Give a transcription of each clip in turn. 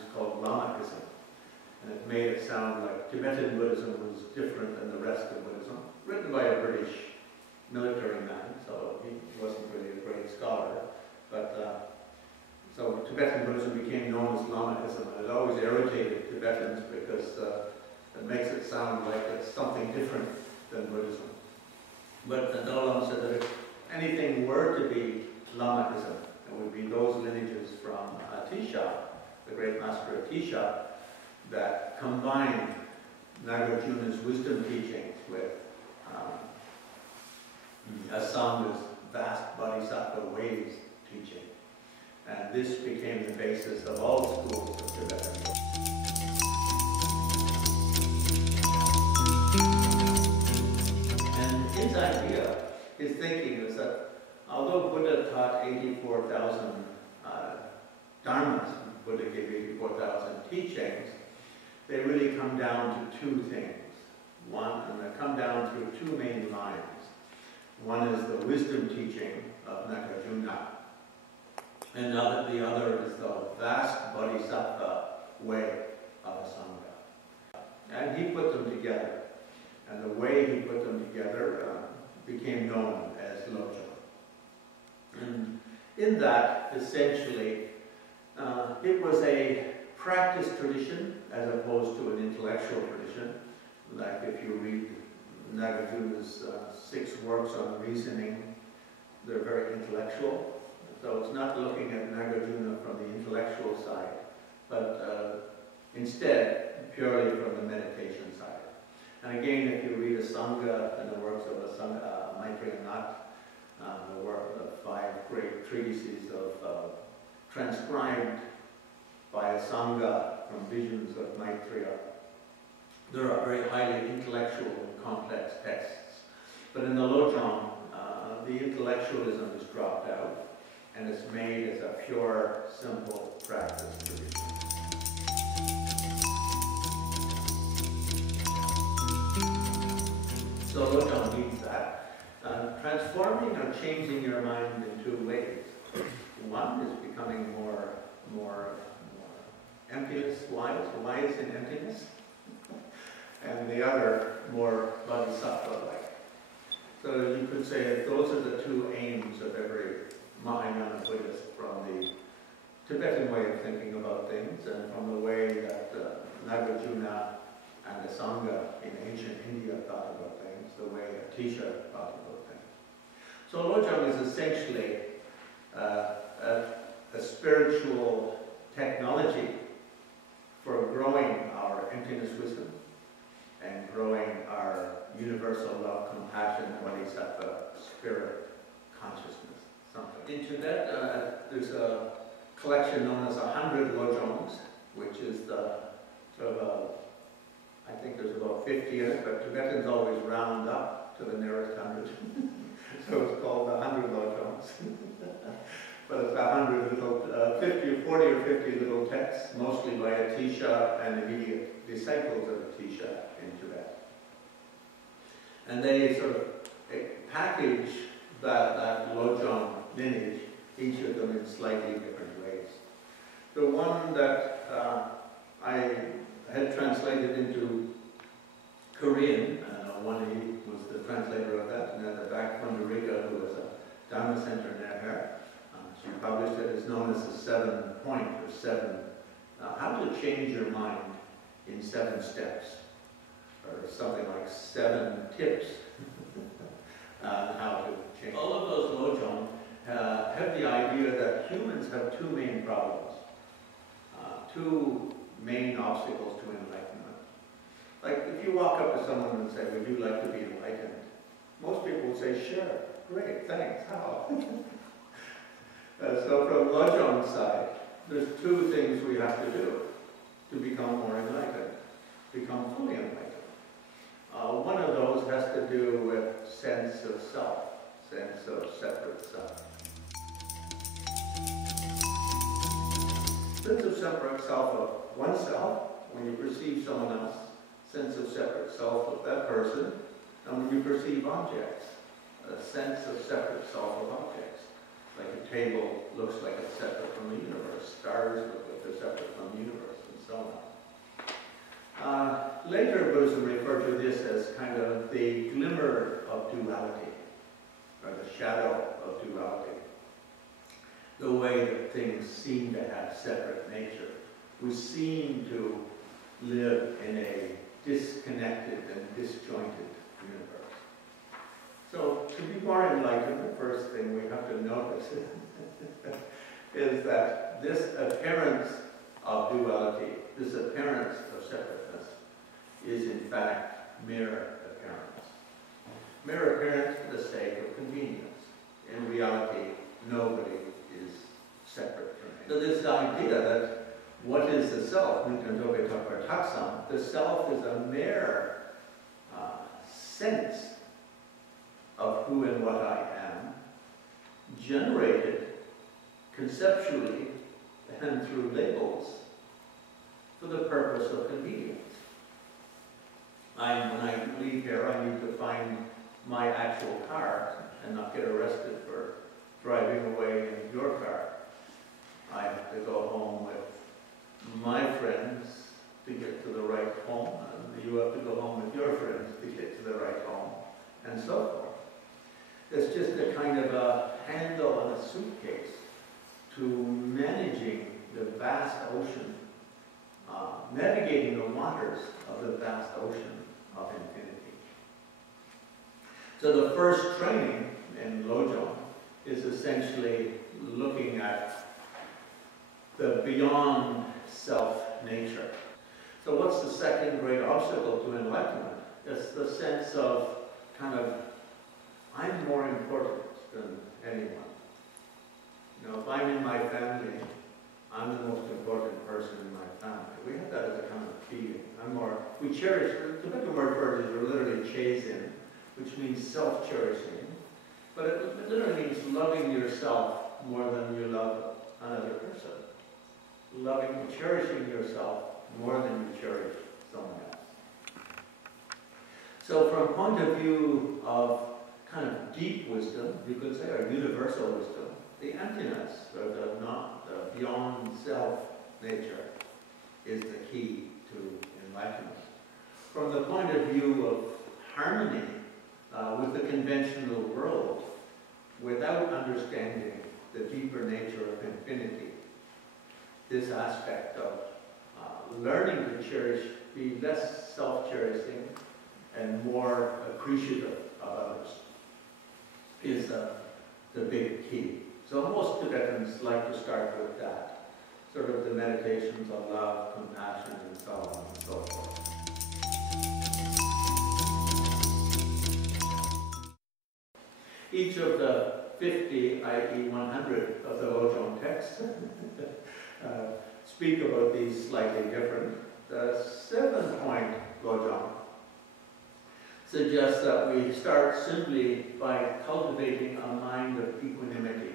it's called Lamaism. And it made it sound like Tibetan Buddhism was different than the rest of Buddhism. Written by a British military man, so he wasn't really a great scholar. But so Tibetan Buddhism became known as Lamaism. And it always irritated Tibetans because it makes it sound like it's something different than Buddhism. But the Dalai Lama said that if anything were to be Lamaism, it would be those lineages from Tisha, the great master of Tisha, that combined Nagarjuna's wisdom teachings with Asanga's vast bodhisattva ways teaching. And this became the basis of all schools of Tibetan. And his idea, his thinking is that although Buddha taught 84,000 dharmas, Buddha gave 84,000 teachings, they really come down to two things. One, and they come down through two main lines. One is the wisdom teaching of Nagarjuna, and the other is the vast bodhisattva way of Asanga. And he put them together. And the way he put them together became known as Lojong. And in that, essentially, it was a practice tradition as opposed to an intellectual tradition. Like if you read Nagarjuna's 6 works on reasoning, they're very intellectual. So it's not looking at Nagarjuna from the intellectual side, but instead purely from the meditation side. And again, if you read Asanga and the works of Maitreya Nath, the work of 5 great treatises of transcribed by Asanga from visions of Maitreya, there are very highly intellectual and complex texts. But in the Lojong, the intellectualism is dropped out, and it's made as a pure, simple practice tradition. So Lojong means that. Transforming or changing your mind in 2 ways. One is becoming more emptiness wise in emptiness, and the other more bodhisattva-like. So you could say that those are the 2 aims of every Mahayana Buddhist, from the Tibetan way of thinking about things and from the way that Nagarjuna and Asanga in ancient India thought about things, the way that Tisha thought about things. So Lojong is essentially a spiritual technology for growing our emptiness wisdom and growing our universal love, compassion, bodhisattva, spirit, consciousness, something. In Tibet, there's a collection known as 100 Lojongs, which is the sort of I think there's about 50 in it, but Tibetans always round up to the nearest 100. So it's called the 100 Lojongs. But it's 100 little, 40 or 50 little texts, mostly by a Tisha and immediate disciples of a Tisha in Tibet. And they sort of package that Lojong lineage, each of them in slightly different ways. The one that I had translated into Korean, one of you was the translator of that, and at the back, Fundariga, who was a Dharma Center near her. She published it. It's known as the 7-point, or 7, how to change your mind in 7 steps, or something like 7 tips on how to change. All of those Lojong have the idea that humans have 2 main problems, 2 main obstacles to enlightenment. Like if you walk up to someone and say, would you like to be enlightened? Most people will say, sure, great, thanks, how? So from Lojong's side, there's 2 things we have to do to become more enlightened, become fully enlightened. One of those has to do with sense of self, sense of separate self. Sense of separate self of oneself, when you perceive someone else, sense of separate self of that person, and when you perceive objects, a sense of separate self of objects. like a table looks like it's separate from the universe. Stars look like they're separate from the universe, and so on. Later Buddhism referred to this as kind of the glimmer of duality, or the shadow of duality. The way that things seem to have separate nature. We seem to live in a disconnected and disjointed universe. So to be more enlightened, the first thing we have to notice is that this appearance of duality, this appearance of separateness, is in fact mere appearance. Mere appearance for the sake of convenience. In reality, nobody is separate from it. So this idea that what is the self, the self is a mere sense of who and what I am, generated conceptually and through labels for the purpose of convenience. When I leave here, I need to find my actual car and not get arrested for driving away in your car. I have to go home with my friends to get to the right home, and you have to go home with your friends to get to the right home, and so forth. It's just a kind of a handle on a suitcase to managing the vast ocean, navigating the waters of the vast ocean of infinity. So the first training in Lojong is essentially looking at the beyond self nature. So what's the second great obstacle to enlightenment? It's the sense of kind of, I'm more important than anyone. You know, if I'm in my family, I'm the most important person in my family. We have that as a kind of feeling. We cherish, the Tibetan word for it is literally chasen, which means self-cherishing. But it literally means loving yourself more than you love another person. Loving, cherishing yourself more than you cherish someone else. So from a point of view of kind of deep wisdom, you could say, or universal wisdom, the emptiness, or the beyond self nature, is the key to enlightenment. From the point of view of harmony with the conventional world, without understanding the deeper nature of infinity, this aspect of learning to cherish, be less self-cherishing and more appreciative of others, is the big key. So most Tibetans like to start with that, sort of the meditations on love, compassion, and so on and so forth. Each of the 50, i.e. 100 of the Lojong texts speak about these slightly different. The 7-point Lojong suggests that we start simply by cultivating a mind of equanimity.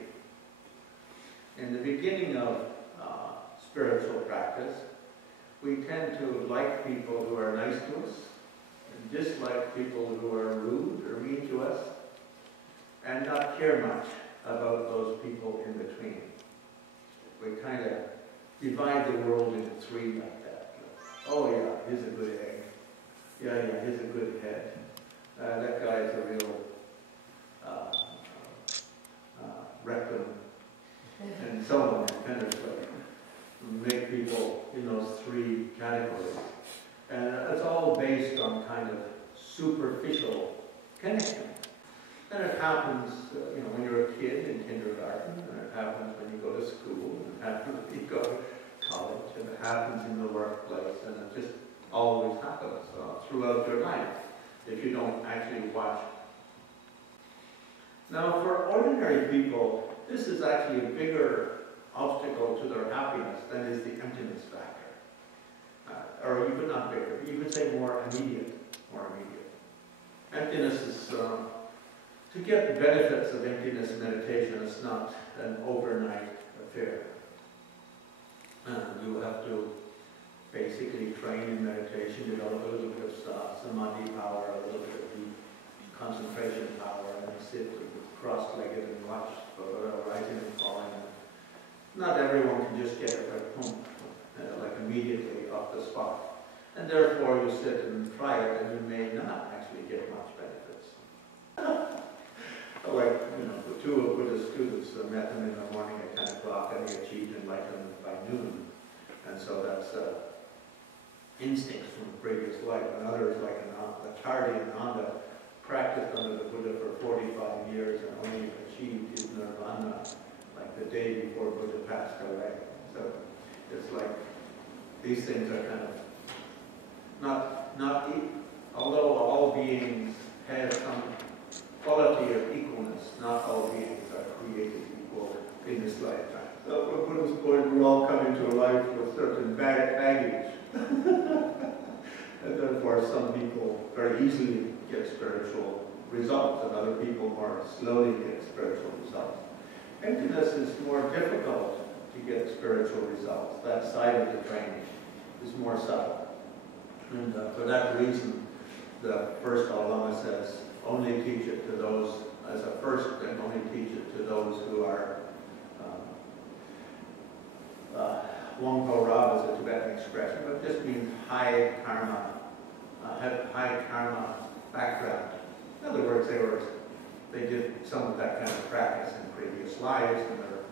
In the beginning of spiritual practice, we tend to like people who are nice to us, and dislike people who are rude or mean to us, and not care much about those people in between. We kind of divide the world into 3 like that. Oh yeah, he's a good egg. Yeah, he's a good head. That guy is a real rectum, and so on, kind of make people in those 3 categories. And it's all based on kind of superficial connection. And it happens, when you're a kid in kindergarten, and it happens when you go to school, and it happens when you go to college, and it happens in the workplace, and it just always happens throughout your life if you don't actually watch. Now, for ordinary people, this is actually a bigger obstacle to their happiness than is the emptiness factor. Or even not bigger, you could say more immediate. Emptiness is, to get benefits of emptiness meditation, it's not an overnight affair. You have to basically train in meditation, develop a little bit of samadhi power, a little bit of deep concentration power, and you sit cross-legged and watch rising and falling. Not everyone can just get it like boom, like immediately off the spot. And therefore you sit and try it and you may not actually get much benefits. Like, the two of Buddhist students met them in the morning at 10 o'clock and they achieved enlightenment by noon. And so that's instincts from the previous life. And others, like Acharya and Nanda, practiced under the Buddha for 45 years and only achieved his nirvana like the day before Buddha passed away. So it's like these things are kind of although all beings have some quality of equalness, not all beings are created equal in this lifetime. So at Buddha's point, we all come into a life with certain baggage. And therefore some people very easily get spiritual results and other people more slowly get spiritual results. Emptiness is more difficult to get spiritual results. That side of the training is more subtle. And for that reason, the first Lama says, only teach it to those, as a first, and only teach it to those who are, Wongpo Rab is a Tibetan expression, but it just means high karma, have high karma background. In other words, they did some of that kind of practice in previous lives and are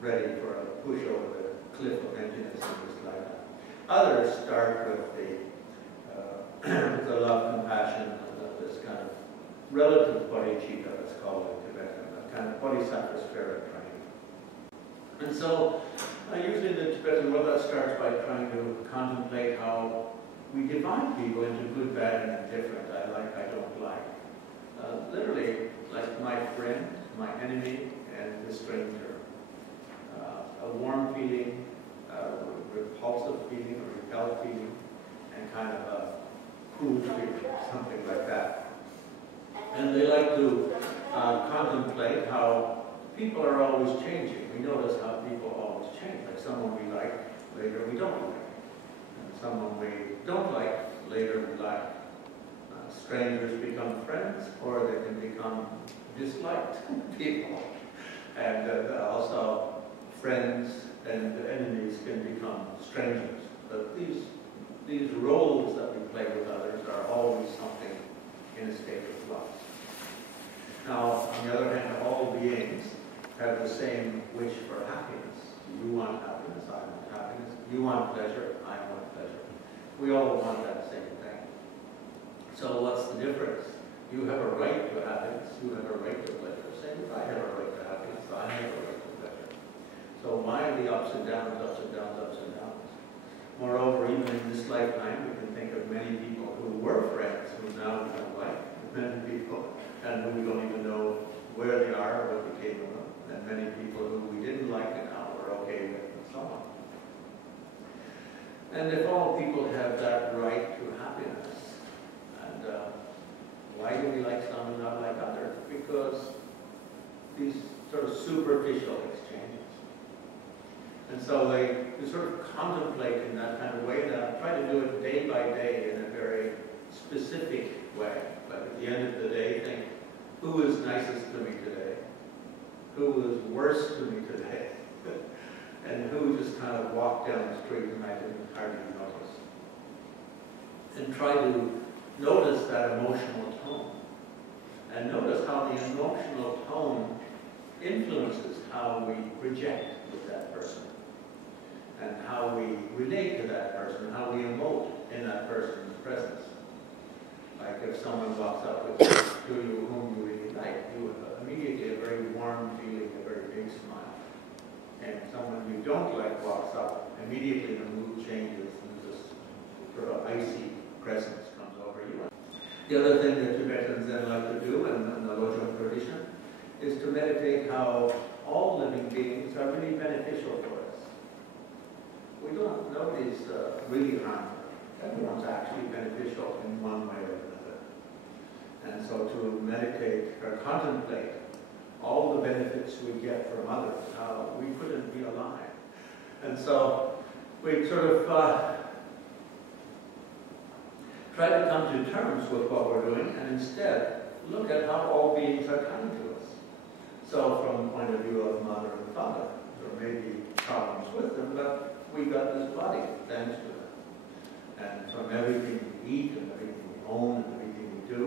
ready for a push over the cliff of emptiness in this lifetime. Others start with the love, compassion, and this kind of relative bodhicitta, it's called in Tibetan, a kind of bodhisattva spirit training. And so, usually the Tibetan Buddha starts by trying to contemplate how we divide people into good, bad, and indifferent. I like, I don't like. Literally, like my friend, my enemy, and the stranger. A warm feeling, a repulsive feeling, a repelled feeling, and kind of a cool feeling, something like that. And they like to contemplate how people are always changing. We notice how people always change. Like someone we like, later we don't like. And someone we don't like, later we like. Strangers become friends, or they can become disliked people. And also friends and enemies can become strangers. But these roles that we play with others are always something in a state of flux. Now, on the other hand, all beings have the same wish for happiness. You want happiness, I want happiness. You want pleasure, I want pleasure. We all want that same thing. So what's the difference? You have a right to happiness, you have a right to pleasure. Same as I have a right to happiness, I have a right to pleasure. So why are the ups and downs, ups and downs, ups and downs? Moreover, even in this lifetime, we can think of many people who were friends who now we don't like, many people, and who we don't even know where they are or what became of them, and many people who we didn't like and now we're okay with, and so on. And if all people have that right to happiness, and why do we like some and not like others? Because these sort of superficial exchanges. And so they sort of contemplate in that kind of way, and I try to do it day by day in a very specific way. But at the end of the day, think, who is nicest to me today? Who is worse to me today? And who just kind of walked down the street and I didn't hardly notice? And try to notice that emotional tone. And notice how the emotional tone influences how we project with that person. And how we relate to that person, how we emote in that person's presence. Like if someone walks up to you whom you really like, you have immediately a very warm feeling, a very big smile. And someone you don't like walks up, immediately the mood changes and this sort of icy presence comes over you. The other thing that Tibetans then like to do, in the Lojong tradition, is to meditate how all living beings are really beneficial for us. We don't, nobody's really harmed. Everyone's actually beneficial in one way or another. And so to meditate or contemplate all the benefits we get from others, how we couldn't be alive. And so we sort of try to come to terms with what we're doing and instead look at how all beings are kind to us. So from the point of view of mother and father, there may be problems with them, but we got this body, thanks to them. And from everything we eat and everything we own and everything we do,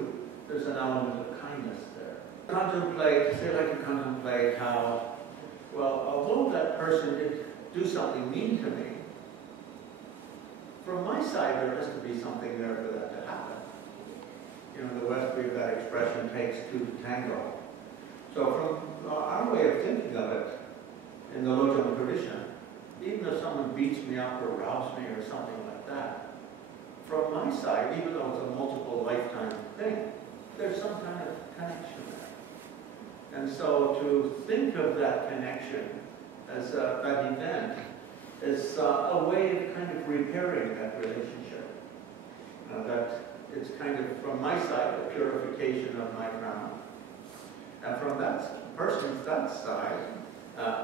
there's an element of kindness there. Say like to contemplate how, well, although that person did do something mean to me, from my side there has to be something there for that to happen. You know, in the West we've got expression, takes two to tango. So from our way of thinking of it, in the Lojong tradition, even if someone beats me up or robs me or something like that, from my side, even though it's a multiple lifetime thing, there's some kind of connection there. And so to think of that connection as that event is a way of kind of repairing that relationship. That it's kind of, from my side, a purification of my karma. And from that person's side,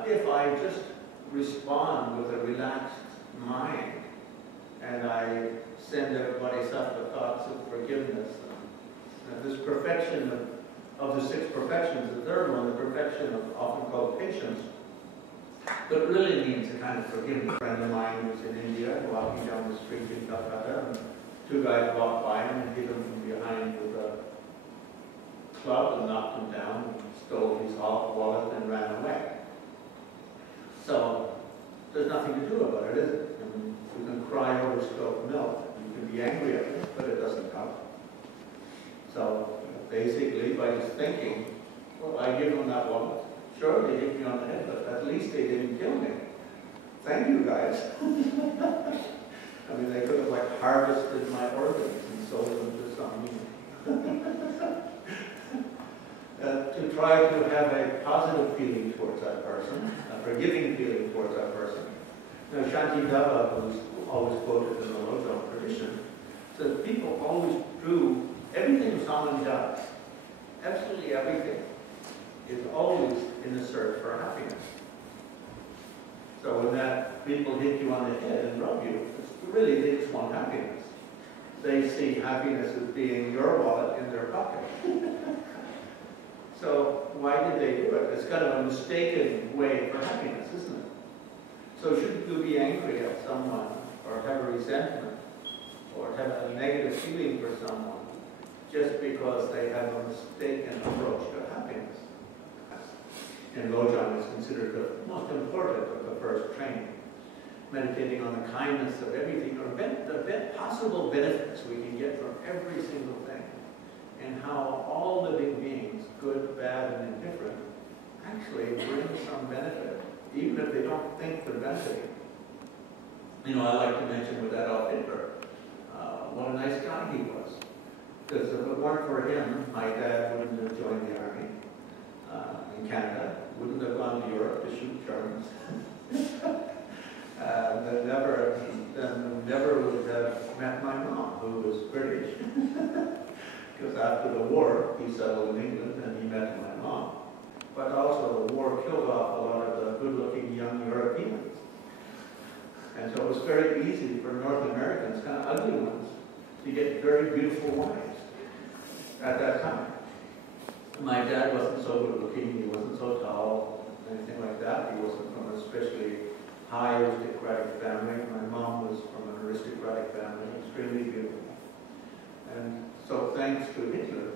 if I just respond with a relaxed mind and I send everybody the thoughts of forgiveness, this perfection of the six perfections, the third one, the perfection of often called patience, but really means a kind of forgiveness. A friend of mine was in India, walking down the street in Calcutta, and two guys walked by him and hit him from behind with a club and knocked him down, and stole his wallet and ran away. So there's nothing to do about it, is it? I mean, you can cry over spilt milk, you can be angry at it, but it doesn't help. So basically, by just thinking, well, I give them that wallet. Sure, they hit me on the head, but at least they didn't kill me. Thank you, guys. I mean, they could have like harvested my organs and sold them to some to try to have a positive feeling towards that person, a forgiving feeling towards that person. Now, Shantideva, who's always quoted in the Lojong tradition, says people always do everything someone does, absolutely everything, is always in the search for happiness. So when that people hit you on the head and rub you, it's really they just want happiness. They see happiness as being your wallet in their pocket. So why did they do it? It's kind of a mistaken way for happiness, isn't it? So shouldn't you be angry at someone, or have a resentment, or have a negative feeling for someone, just because they have a mistaken approach to happiness? And Lojong is considered the most important of the first training. Meditating on the kindness of everything, or the possible benefits we can get from every single thing, and how all living beings, good, bad, and indifferent, actually bring some benefit, even if they don't think they're benefiting. You know, I like to mention with Adolf Hitler, what a nice guy he was. Because if it weren't for him, my dad wouldn't have joined the army in Canada, wouldn't have gone to Europe to shoot Germans. never would have met my mom, who was British. Because after the war, he settled in England and he met my mom. But also the war killed off a lot of the good-looking young Europeans. And so it was very easy for North Americans, kind of ugly ones, to get very beautiful wives at that time. My dad wasn't so good-looking, he wasn't so tall, anything like that. He wasn't from an especially high aristocratic family. My mom was from an aristocratic family, extremely beautiful. And so thanks to Hitler,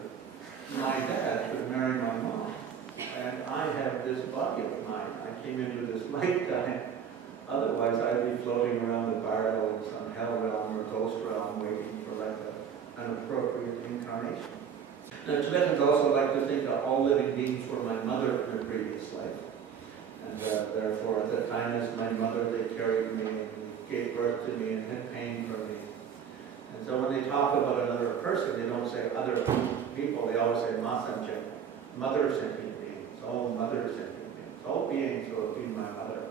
my dad could marry my mom. And I have this body of mine. I came into this lifetime. Otherwise, I'd be floating around the bardo in some hell realm or ghost realm waiting for like an appropriate incarnation. Now, Tibetans also like to think that all living beings were my mother in a previous life. And therefore, at the time as my mother, they carried me and gave birth to me and had pain for me. And so when they talk about another person, they don't say other people, they always say Masanchen, mother sentient beings, all mother sentient beings, all beings who have been my mother.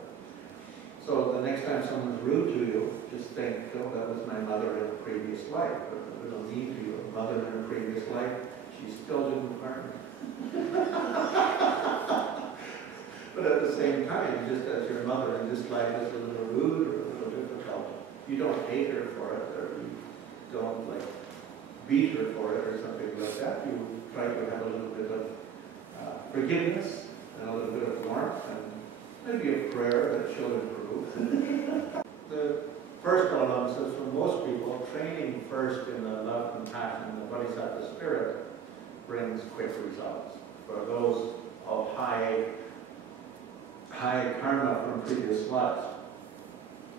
So the next time someone's rude to you, just think, oh, that was my mother in a previous life. But it will mean to you, a mother in a previous life, she still didn't harm me. But at the same time, just as your mother in this life is a little rude or a little difficult, you don't hate her for it, or you don't like beat her for it or something like that. You try to have a little bit of forgiveness and a little bit of warmth and maybe a prayer that she'll improve. The first element is for most people, training first in the love, compassion, and the bodhisattva spirit brings quick results. For those of high karma from previous lives,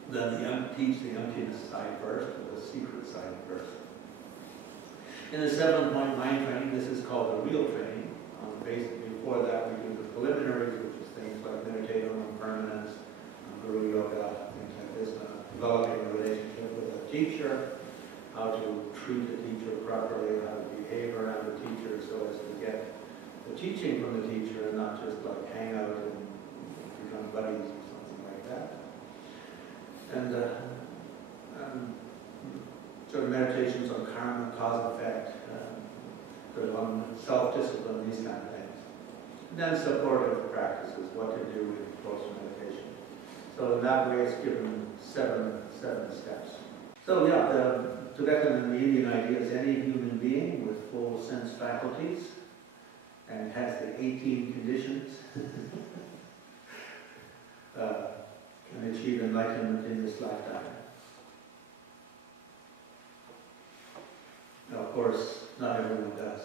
then teach the emptiness side first, or the secret side first. In the 7-point mind training, this is called the real training. Before that, we do the preliminaries, which is things like meditating on impermanence, guru yoga, things like this, developing a relationship with a teacher, how to treat the teacher properly, how to behave around the teacher so as to get the teaching from the teacher and not just like hang out and become buddies or something like that. And sort of meditations on karma, cause effect, on self-discipline, these kind of things. And then supportive practices, what to do in post-meditation. So in that way it's given seven steps. So yeah, the Tibetan and the Indian idea is any human being with full sense faculties and has the 18 conditions can achieve enlightenment in this lifetime. Now, of course, not everyone does.